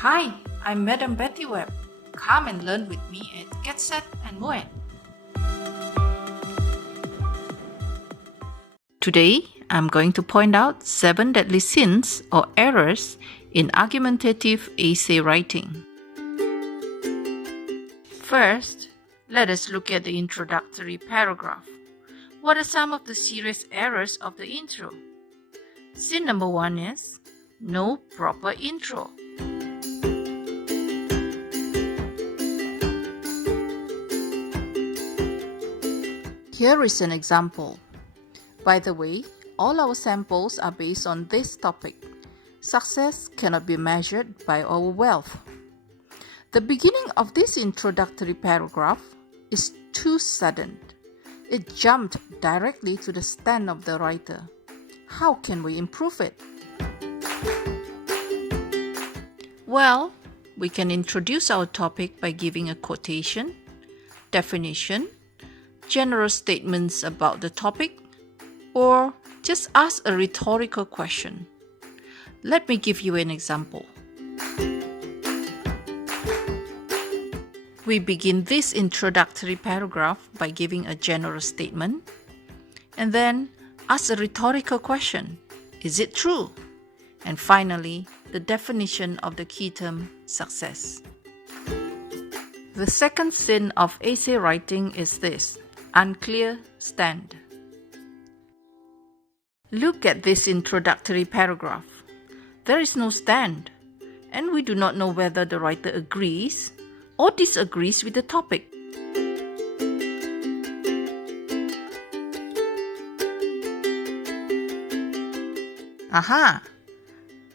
Hi, I'm Madam Betty Webb. Come and learn with me at Get Set and MUET. Today, I'm going to point out 7 deadly sins or errors in argumentative essay writing. First, let us look at the introductory paragraph. What are some of the serious errors of the intro? Sin number 1 is no proper intro. Here is an example. By the way, all our samples are based on this topic. Success cannot be measured by our wealth. The beginning of this introductory paragraph is too sudden. It jumped directly to the stand of the writer. How can we improve it? Well, we can introduce our topic by giving a quotation, definition, general statements about the topic, or just ask a rhetorical question. Let me give you an example. We begin this introductory paragraph by giving a general statement and then ask a rhetorical question. Is it true? And finally, the definition of the key term success. The second sin of essay writing is this: unclear stand. Look at this introductory paragraph. There is no stand, and we do not know whether the writer agrees or disagrees with the topic. Aha!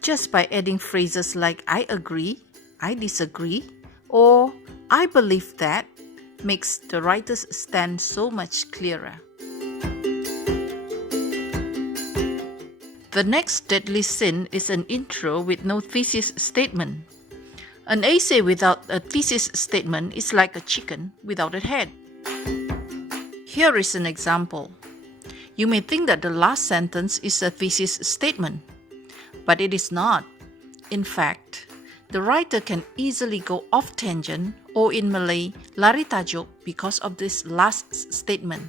Just by adding phrases like I agree, I disagree, or I believe that makes the writer's stand so much clearer. The next deadly sin is an intro with no thesis statement. An essay without a thesis statement is like a chicken without a head. Here is an example. You may think that the last sentence is a thesis statement, but it is not. In fact, the writer can easily go off tangent, or in Malay, lari tajuk, because of this last statement.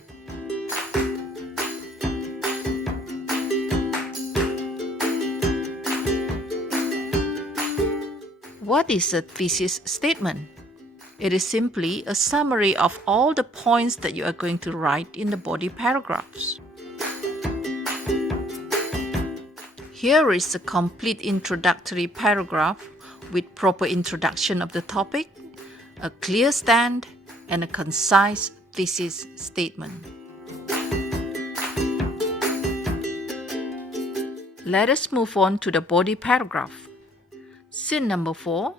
What is a thesis statement? It is simply a summary of all the points that you are going to write in the body paragraphs. Here is a complete introductory paragraph with proper introduction of the topic, a clear stand, and a concise thesis statement. Let us move on to the body paragraph. Sin number 4,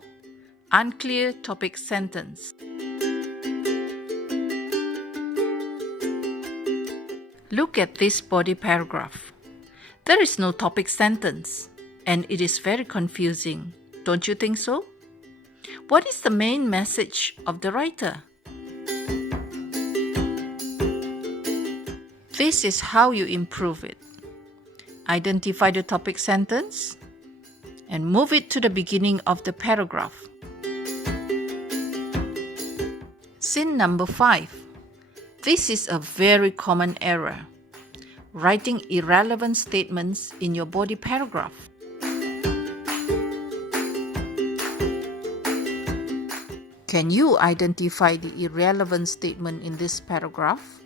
unclear topic sentence. Look at this body paragraph. There is no topic sentence, and it is very confusing. Don't you think so? What is the main message of the writer? This is how you improve it. Identify the topic sentence and move it to the beginning of the paragraph. Sin number 5. This is a very common error. Writing irrelevant statements in your body paragraph. Can you identify the irrelevant statement in this paragraph?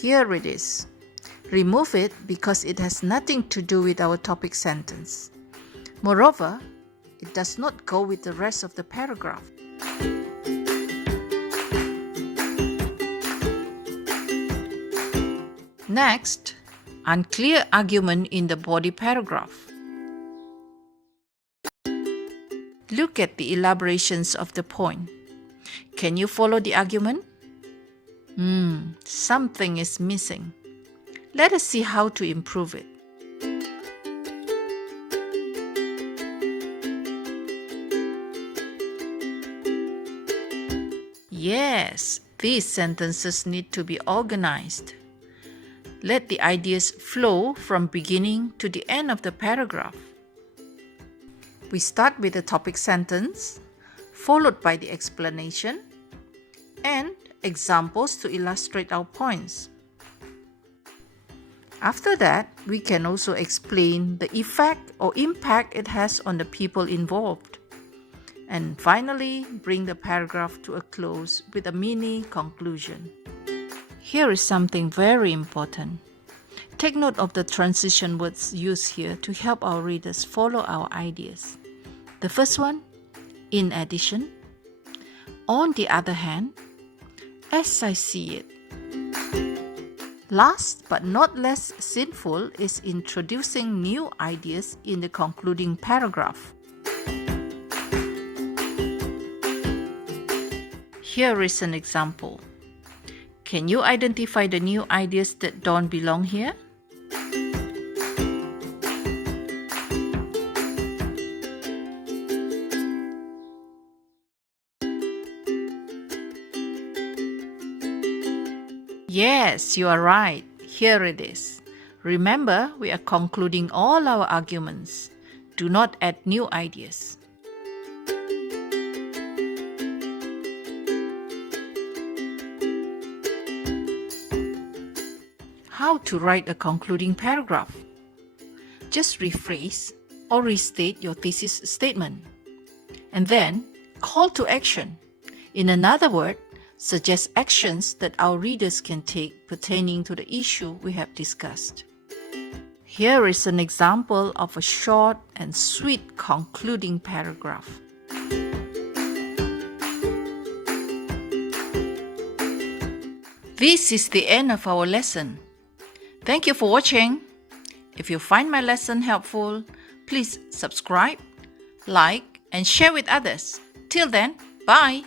Here it is. Remove it because it has nothing to do with our topic sentence. Moreover, it does not go with the rest of the paragraph. Next, unclear argument in the body paragraph. Look at the elaborations of the point. Can you follow the argument? Something is missing. Let us see how to improve it. Yes, these sentences need to be organized. Let the ideas flow from beginning to the end of the paragraph. We start with the topic sentence, followed by the explanation and examples to illustrate our points. After that, we can also explain the effect or impact it has on the people involved. And finally, bring the paragraph to a close with a mini conclusion. Here is something very important. Take note of the transition words used here to help our readers follow our ideas. The first one, in addition, on the other hand, as I see it. Last but not less sinful is introducing new ideas in the concluding paragraph. Here is an example. Can you identify the new ideas that don't belong here? Yes, you are right. Here it is. Remember, we are concluding all our arguments. Do not add new ideas. How to write a concluding paragraph? Just rephrase or restate your thesis statement. And then, call to action. In another word, suggest actions that our readers can take pertaining to the issue we have discussed. Here is an example of a short and sweet concluding paragraph. This is the end of our lesson. Thank you for watching. If you find my lesson helpful, please subscribe, like, and share with others. Till then, bye!